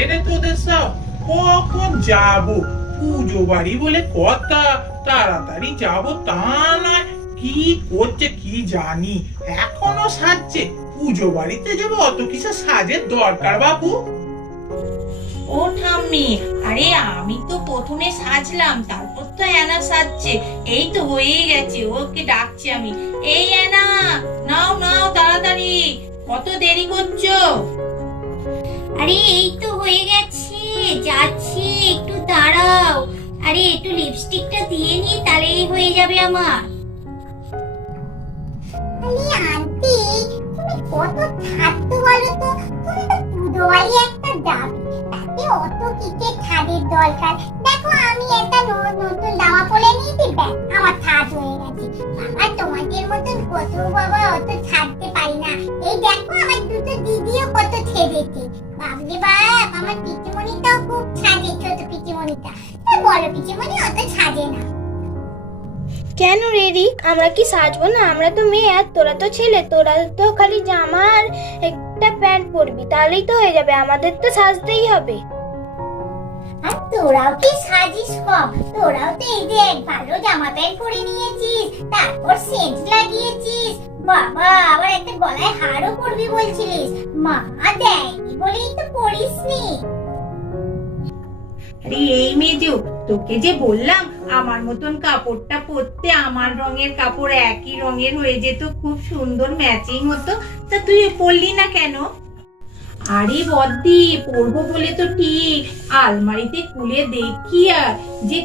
রে তোদের সব। কখন যাব? পুজো বাড়ি বলে কথা। তাড়াতাড়ি যাব তা নয়। কি করছে কি জানি। এখনও সাজছে। পুজো বাড়িতে যাব, অত কিছু সাজের দরকার বাবু ও ঠাম্মি, আরে আমি তো প্রথমে সাজলাম, তারপর তো অ্যানা সাজছে। এই তো হয়েই গেছে, ওকে ডাকছি আমি। এই অ্যানা, নাও নাও, তাড়াতাড়ি। কত দেরি করছ? আরে, এই তো হয়ে গেছে। যাচ্ছি, একটু দাঁড়াও। আরে, একটু লিপস্টিকটা দিয়ে নি তাহলেই হয়ে যাবে আমার। তুমি কত থাকতো বলো তো? তুমি তো পুজোয়ারি একটা দাবি অত কিসের ছাদের দরকার। দেখো, আমি একটা নতুন জামা পরে নিয়েছি, ব্যাস, আমার ছাদ হয়ে গেছে। তোমাদের মতন কত বাবা অত ছাড়তে পারি না। এই দেখো, আমার দুটো দিদিও কত ছেড়েছে। বাবরে বাপ, আমার পিচিমণিটাও খুব ছাদে, ছোট পিচিমণিটা বড় পিচিমণি অত ছাদে না। কেন রেডি আমরা কি সাজবো না? আমরা তো মেয়ে, আর তোরা তো ছেলে, তোরা তো খালি জামা আর একটা প্যান্ট পরবি, তাহলেই তো হয়ে যাবে, আমাদের তো সাজতেই হবে। আর তোরাও কি সাজিস কম? তোরাও তো এই যে ভালো জামা প্যান্ট পরে নিয়েছিস, তারপর সেন্ট লাগিয়েছিস। বাবা, আবার একটা গলায় হারও পরবি বলছিলিস। মা, দেয়নি বলেই তো আরে এই মেজো তোকে যে বললাম, আমার মতন কাপড়টা পরতে আমার রঙের কাপড় একই রঙের হয়ে যেত, খুব সুন্দর ম্যাচিং হতো। তা তুই পরলি না কেন? আরে বদ্দি, পরবো বলে তো ঠিক। আলমারিতে খুলে দেখি আর যে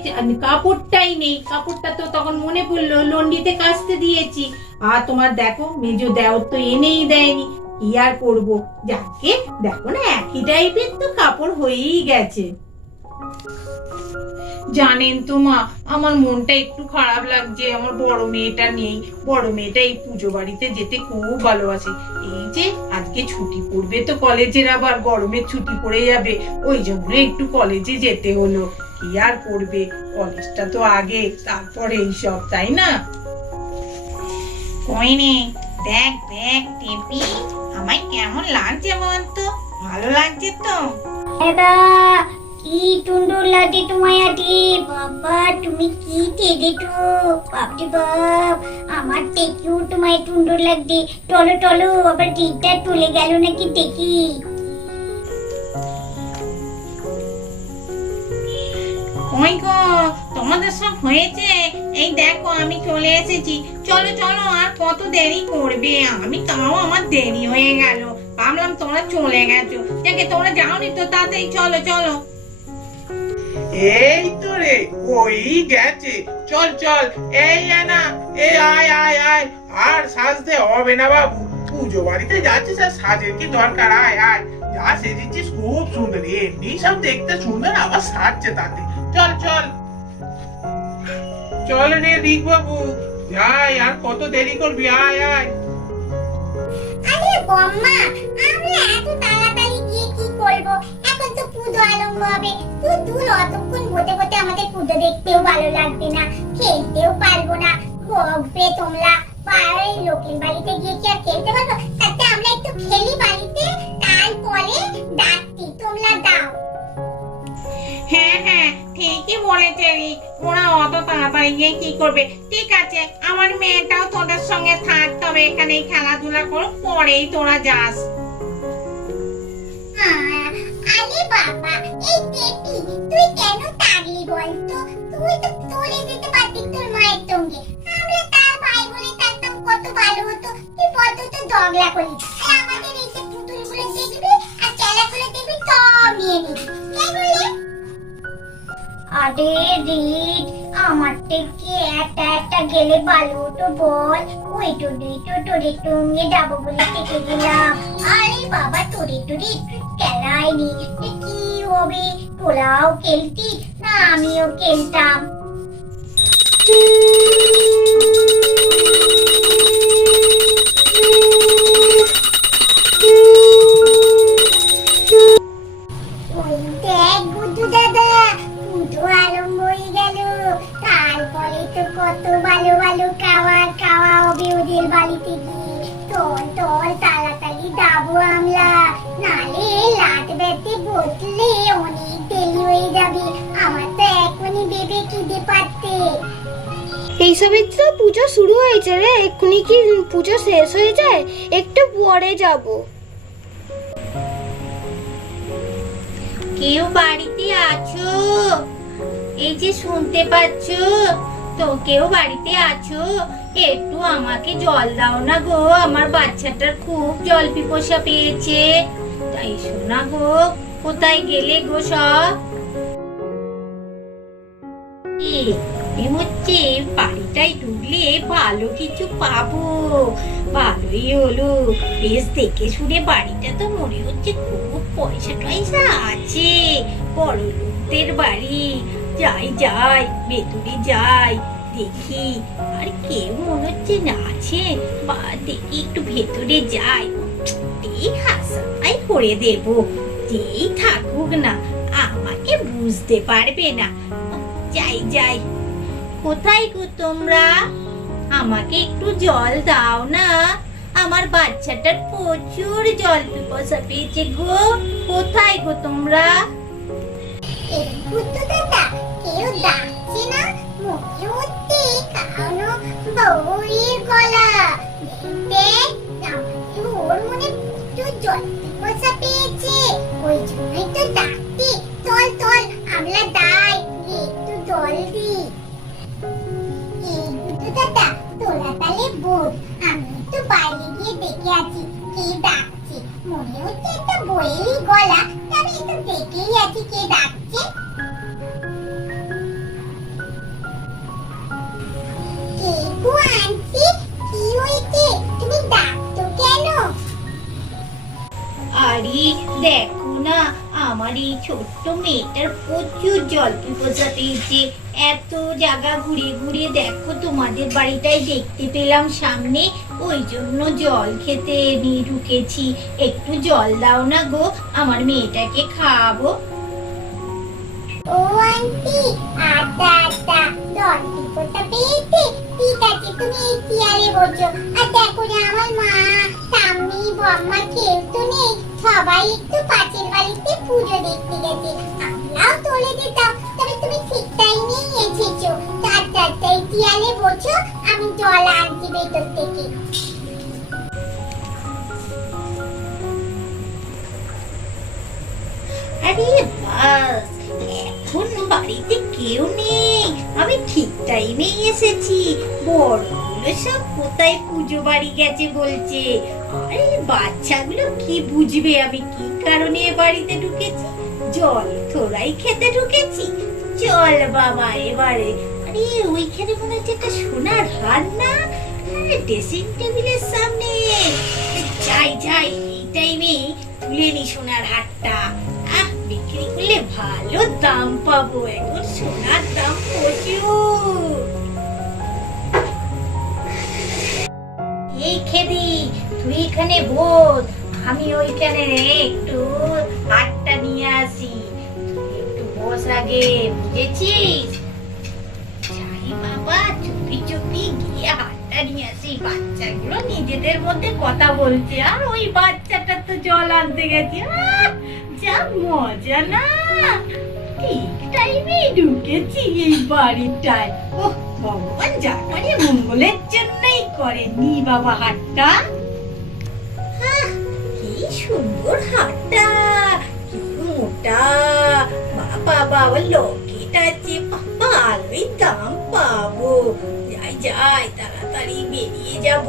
কাপড়টাই নেই, কাপড়টা তো তখন মনে পড়ল, লন্ডিতে কাচতে দিয়েছি। আর তোমার দেখো, মেজো দেওর তো এনেই দেয়নি। কি আর করব যাকে দেখো না, একই টাইপের তো কাপড় হয়েই গেছে। জানেন তো মা আমার মনটা একটু খারাপ লাগছে আমার বড় মেয়েটা নেই। বড় মেয়েটা এই পুজো বাড়িতে যেতে খুব ভালোবাসে। এই যে আজকে ছুটি পড়বে তো কলেজের আবার গরমের ছুটি পড়ে যাবে। ওই জন্য একটু কলেজে যেতে হলো। কি আর করবে? কলেজটা তো আগে তারপরে এইসব তাই না? কইনি দেখ দেখ টেপি আমায় কেমন লাগছে বলতো? ভালো লাগছে তো। দাদা কি টুন্ডুর লাটি তোমায়াটি বাবা, তুমি কি টেডেটু বাপরে বাপ আমার টেকিও তোমায় টুন্ডুর লাগছে টলো টলো, আবার টিকটা তুলে গেল নাকি টেকি ওই গো, তোমাদের সব হয়েছে? এই দেখো, আমি চলে এসেছি। চলো চলো, আর কত দেরি করবে? আমি তাও আমার দেরি হয়ে গেল। ভাবলাম তোমরা চলে গেছো। যাকে তোমরা যাওনি তো তাড়াতাড়ি চলো চলো। এই তো রে ওই গেছে? চল চল, এই না এই আয় আয় আয়, আর সাজতে হবে না বাবু। পুজো বাড়িতে যাচ্ছিস আর সাজের কি দরকার? আয় আয়, যা সেজেছিস খুব সুন্দর, এমনি সব দেখতে সুন্দর, আবার সাজছে তাতে। চল চল। চল রে রিক বাবু যাই, আর কত দেরি করবি? আয় আয়। বম্মা আমরা এত তাড়াতাড়ি গিয়ে কি করব? এখন তো পুজো আরম্ভ হবে। আমাদের পুজো দেখতেও ভালো লাগবে না খেলতেও পারব না। বকবে তোমরা পাড়ার লোকের বাড়িতে গিয়ে কি আর খেলতে পারব? তাতে আমরা একটু খেলি বাড়িতে তারপরে ডাকছি তোমরা দাও। হ্যাঁ হ্যাঁ ঠিকই বলেছে ওরা অত তাড়াতাড়ি গিয়ে কি করবে? ঠিক আছে আমার মেয়েটাও তোদের সঙ্গে থাক তবে এখানেই খেলাধুলা করো পরেই তোরা যাস। আহ, আরে বাবা এই বলতো, তুই তো চলে যেতে পারতিস তোর মায়ের সঙ্গে। আমরা তার ভাই বোনে থাকতাম, কত ভালো হতো। তুই কত তো ঝগড়া আর আমাদের এই যে পুতুলগুলো দেখবি আর খেলাগুলো দেখবি, সব নিয়ে নিবি। বলে আরে রিট আমার থেকে একটা একটা গেলে ভালো হতো বল। ওই তো দুই তো তোরে টুঙ্গে যাব বলে থেকে গেলাম আরে বাবা, তোরে তোরে একটু খেলায়নি এ কি হবে? তোরাও খেলতি না আমিও খেলতাম কত ভালো ভালো খাবার খাওয়া হবে ওদের বাড়িতে গিয়ে। চল তো পুজো শুরু হয়েছে রে। এক্ষুনি কি পুজো শেষ হয়ে যায়? একটু পরে যাব। কেউ বাড়িতে আছো? এই যে শুনতে তো কেউ বাড়িতে আছো? একটু আমাকে জল দাও না গো। আমার বাচ্চাটার খুব জল পিপাসা পেয়েছে। তাই শোনা গো, কোথায় গেলে গো সব? মনে হচ্ছে বাড়িটায় ঢুকলে ভালো কিছু পাবো। ভালোই হলো। বেশ দেখে শুনে বাড়িটা তো মনে হচ্ছে খুব পয়সা টয়সা আছে। বড় লোকদের বাড়ি। যাই যাই, ভেতরে যাই, দেখি। আর কেউ মনে হচ্ছে না আছে। বা, দেখি একটু ভেতরে যাই। হাসাই করে দেব। যেই থাকুক না, আমাকে বুঝতে পারবে না। যাই যাই কোথায় গো তোমরা? আমাকে একটু জল দাও না। আমার বাচ্চাটার প্রচুর জল পিপাসা পেয়েছে গো। কোথায় গো তোমরা? জল পিপাসা পেয়েছে। ওই জন্যই দেখেই আছি কে ডাকছে আরে দেখো না, আমার এই ছোট্ট মেয়েটার প্রচুর জল পিপাসা পেয়েছে এত জায়গা ঘুরে ঘুরে দেখো, তোমাদের বাড়িটাই দেখতে পেলাম সামনে। ওই জন্য জল খেতে নিয়ে ঢুকেছি। একটু জল দাও না গো, আমার মেয়েটাকে খাওয়াবো। আচ্ছা আচ্ছা। ঠিক বাড়িতে পুজো দেখতে গেছে। আমরাও যেতাম তবে তুমি ঠিক এসেছ। আচ্ছা বসো আমি জল আনছি ভেতর থেকে। এখন বাড়িতে কেউ নেই। আমি ঠিক টাইমেই এসেছি। বড়গুলো সব কোথায় পুজো বাড়ি গেছে বলছে। আরে বাচ্চাগুলো কি বুঝবে? আমি কি কারণে বাড়িতে ঢুকেছি? জল থোড়াই খেতে ঢুকেছি। চল বাবা, এবারে আরে ওইখানে মনে হচ্ছে একটা সোনার হার না ড্রেসিং টেবিলের সামনে। যাই যাই, এই টাইমে তুলে নি সোনার হারটা আহ, বিক্রি করলে ভালো দাম পাবো। এখন সোনার দাম প্রচুর। এই খেদি, তুই এখানে বোধ আমি ওইখানে একটু হাটটা নিয়ে আসি। একটু বস আগে, বুঝেছিস? নিজেদের মধ্যে কথা বলছে। আর ওই বাচ্চাটা তো জল আনতে গেছে। যা মজা না। ঠিক টাইমে ঢুকেছি এই বাড়িটায়। ও ভগবান, যা করে মঙ্গলের জন্যই করে। নি বাবা হাটটা কি সুন্দর হাটটা কি মোটা। বাবা বাবা লকেট আছে। বাবা ভালোই দাম পাবো। যাই, তাড়াতাড়ি বেরিয়ে যাব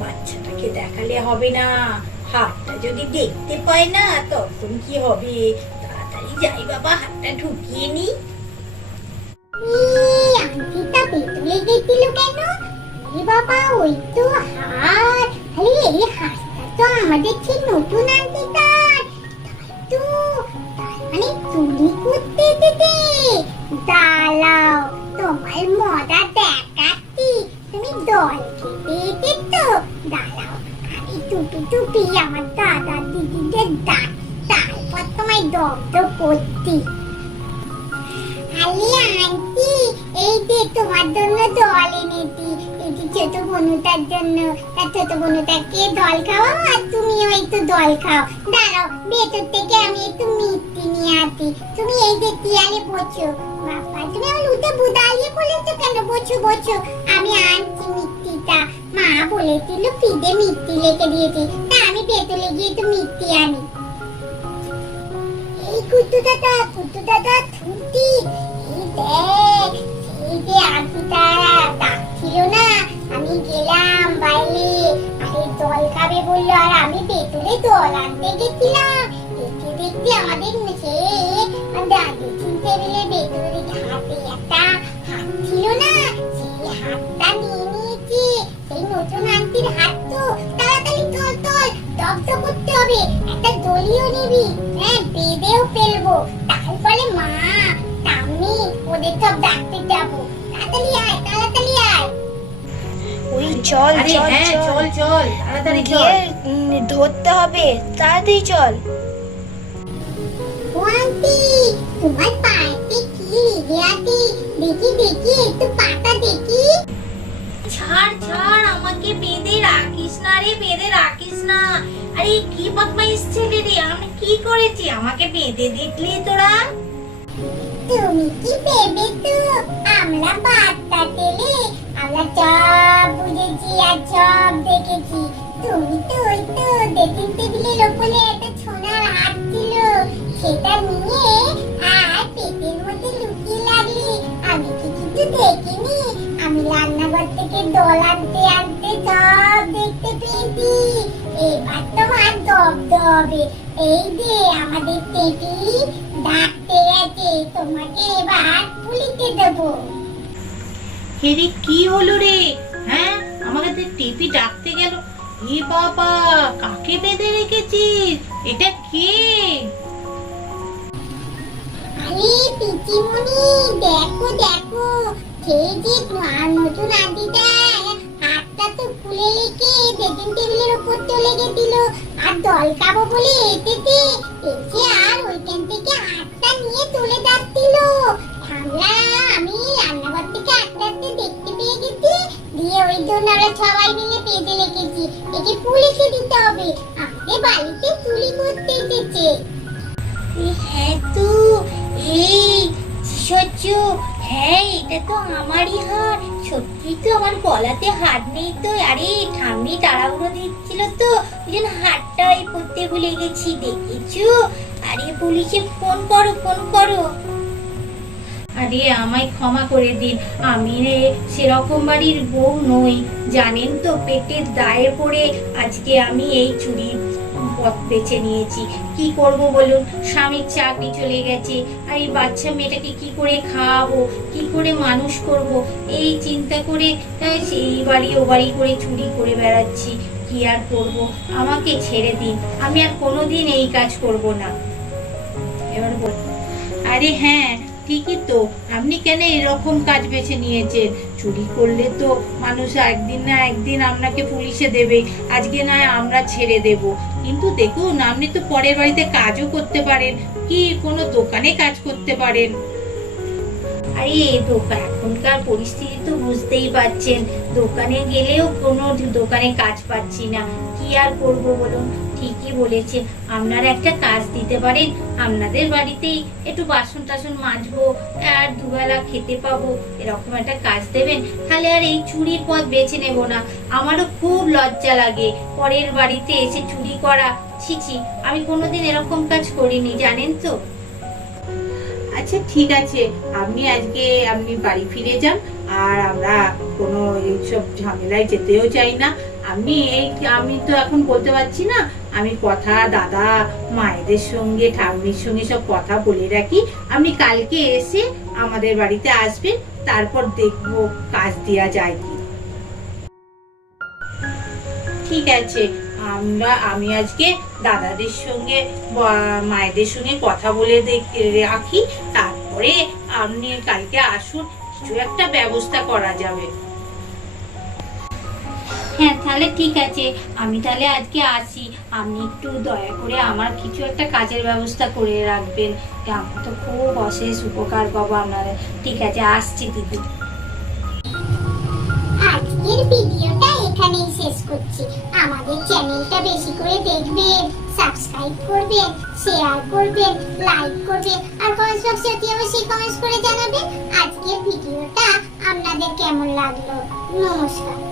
বাচ্চাটাকে দেখালে হবে না হাতটা যদি দেখতে পায় না তখন কি হবে? তাড়াতাড়ি যাই বাবা হাতটা ঢুকিয়ে নি। আংটিটা ভেতরে গেছিল কেন এ বাবা ওই তো হার আরে এই হারটা তো আমাদের সেই নতুন আংটিটা তো মানে চুরি করতে যেতে। দাঁড়াও তোমার মজা দল। খেতে তো, দাঁড়াও। আমি টুপি টুপি, আমার দাদা দিদিদের দাঁত তারপর তোমায় দগ্ধ করছি। আরে আন্টি, এই যে তোমার জন্য দল এনেছি। ছোট বনুটার জন্য তার ছোট বনুটাকে দল খাওয়াও আর তুমিও একটু দল খাও। দাঁড়াও, ভেতর থেকে আমি একটু মিষ্টি নিয়ে আসি। তুমি এই যে টিয়ারে বসো বাবা, তুমি আমার উঠে বুদালিয়ে বলেছ কেন? বসো বসো। আমি আনছি মিষ্টিটা। মা বলেছিল ফিদে মিষ্টি লেখে দিয়েছে, তা আমি ভেতরে গিয়ে একটু মিষ্টি আনি। এই কুট্টু দাদা কুট্টু দাদা ছুটি আর আমি আনতে গেছিলাম। দেখতে দেখতে আমাদের সে টেবিলের ভেতরে দেখি হাতে একটা হাত ছিল না? সেই হাতটা নিয়ে নিয়েছি। সেই নতুন আন্টির হাত তো তাড়াতাড়ি চল দগ্ধ করতে হবে। একটা দলিও নিবি। হ্যাঁ বেঁধেও ফেলব। তারপরে মা টামি ওদের সব ডাকতে যাব। চল চল হ্যাঁ চল। চল তাড়াতাড়ি চল। গিয়ে ধরতে হবে তাড়াতাড়ি চল। আন্টি তোমার পায়েতে কি লেগে আছে? দেখি দেখি একটু পাতা দেখি। ছাড় ছাড় আমাকে বেঁধে রাখিস না রে বেঁধে রাখিস না। আরে কি বদমাইশ ছেলে রে আমি কি করেছি? আমাকে বেঁধে দেখলি তোরা? তুমি কি ভেবে তো আমরা বার্তা পেলে আমরা সব বুঝেছি আর সব দেখেছি। তুমি তো ওই তো ড্রেসিং টেবিলের ওপরে একটা সোনার হাত ছিল, সেটা নিয়ে আর পেটের মধ্যে লুকিয়ে লাগলি। আমি কি কিছু দেখিনি। আমি রান্নাঘর থেকে দল আনতে আনতে সব দেখতে পেয়েছি। এবার তোমার জব্দ হবে এই যে আমাদের টেপি ডাকতে গেছে, তোমাকে এবার পুলিশে দেবো। হেরে কি হলো রে? হ্যাঁ আমাকে তো টিপি ডাকতে গেল। এ বাবা, কাকে বেঁধে রেখেছিস? এটা কে? আরে দেখো দেখো, সেই যে নতুন আদিটা হাতটা তো খুলে রেখে ড্রেসিং টেবিলের উপর চলে গেছিল। আর দল বলে এসেছে, এসে আর ওইখান থেকে হাতটা নিয়ে চলে যাচ্ছিল। আমরা আমরা সবাই মিলে পেঁধে রেখেছি। একে পুলিশে দিতে হবে। আমাদের বাড়িতে চুরি করতে এসেছে। হ্যাঁ তো, এই সহ্য হ্যাঁ এটা তো আমারই হার সত্যি তো আমার গলাতে হাত নেই তো। আরে, ঠাম্মি তাড়াহুড়ো দিচ্ছিল তো। ওই জন্য পড়তে ভুলে গেছি, দেখেছ? আরে পুলিশে ফোন করো ফোন করো। আরে আমায় ক্ষমা করে দিন। আমি রে সেরকম বাড়ির বউ নই। জানেন তো পেটের দায়ে পড়ে আজকে আমি এই চুরির পথ বেছে নিয়েছি। কি করব বলুন? স্বামীর চাকরি চলে গেছে। আর এই বাচ্চা মেয়েটাকে কি করে খাওয়াবো? কি করে মানুষ করব? এই চিন্তা করে এই বাড়ি ও বাড়ি করে চুরি করে বেড়াচ্ছি। কি আর করব? আমাকে ছেড়ে দিন। আমি আর কোনোদিন এই কাজ করব না। এবার বল আরে হ্যাঁ ঠিকই তো? আপনি কেন এরকম কাজ বেছে নিয়েছেন? চুরি করলে তো মানুষ একদিন না একদিন আপনাকে পুলিশে দেবে, আজকে না আমরা ছেড়ে দেব। কিন্তু দেখুন, আপনি তো পরের বাড়িতে কাজও করতে পারেন, কি কোনো দোকানে কাজ করতে পারেন? আরে দোকান এখনকার পরিস্থিতি তো বুঝতেই পারছেন দোকানে গেলেও কোনো দোকানে কাজ পাচ্ছি না। কি আর করব বলুন? ঠিকই বলেছেন আপনারা একটা কাজ দিতে পারেন, আপনাদের বাড়িতেই একটু বাসন টাসন মাজবো, আর দুবেলা খেতে পাবো, এরকম একটা কাজ দেবেন। তাহলে আর এই চুরির পথ বেছে নেব না। আমারও খুব লজ্জা লাগে পরের বাড়িতে এসে চুরি করা। ছিছি আমি কোনোদিন এরকম কাজ করিনি, জানেন তো? আচ্ছা ঠিক আছে। আপনি আজকে আপনি বাড়ি ফিরে যান, আর আমরা কোনো এইসব ঝামেলায় যেতেও চাই না। আমি এই আমি তো এখন বলতে পারছি না। আমি কথা, দাদা, মায়েদের সঙ্গে ঠাম্মির সঙ্গে সব কথা বলে রাখি। আপনি কালকে এসে আমাদের বাড়িতে আসবেন, তারপর দেখব কাজ দেওয়া যায় কি। ঠিক আছে, আমরা, আমি আজকে দাদাদের সঙ্গে মায়েদের সঙ্গে কথা বলে রাখি। তারপরে আপনি কালকে আসুন, কিছু একটা ব্যবস্থা করা যাবে। হ্যাঁ তাহলে ঠিক আছে। আমি তাহলে আজকে আসি। আপনি একটু দয়া করে আমার কিছু একটা কাজের ব্যবস্থা করে রাখবেন। আমার তো খুব অশেষ উপকার পাবো আপনাদের। ঠিক আছে, আসছি দিদি। আজকের ভিডিওটা এখানেই শেষ করছি। আমাদের চ্যানেলটা বেশি করে দেখবেন, সাবস্ক্রাইব করবেন, শেয়ার করবেন, লাইক করবেন, আর কমেন্ট বক্সে অতি অবশ্যই কমেন্টস করে জানাবেন। আজকের ভিডিওটা আপনাদের কেমন লাগল? নমস্কার।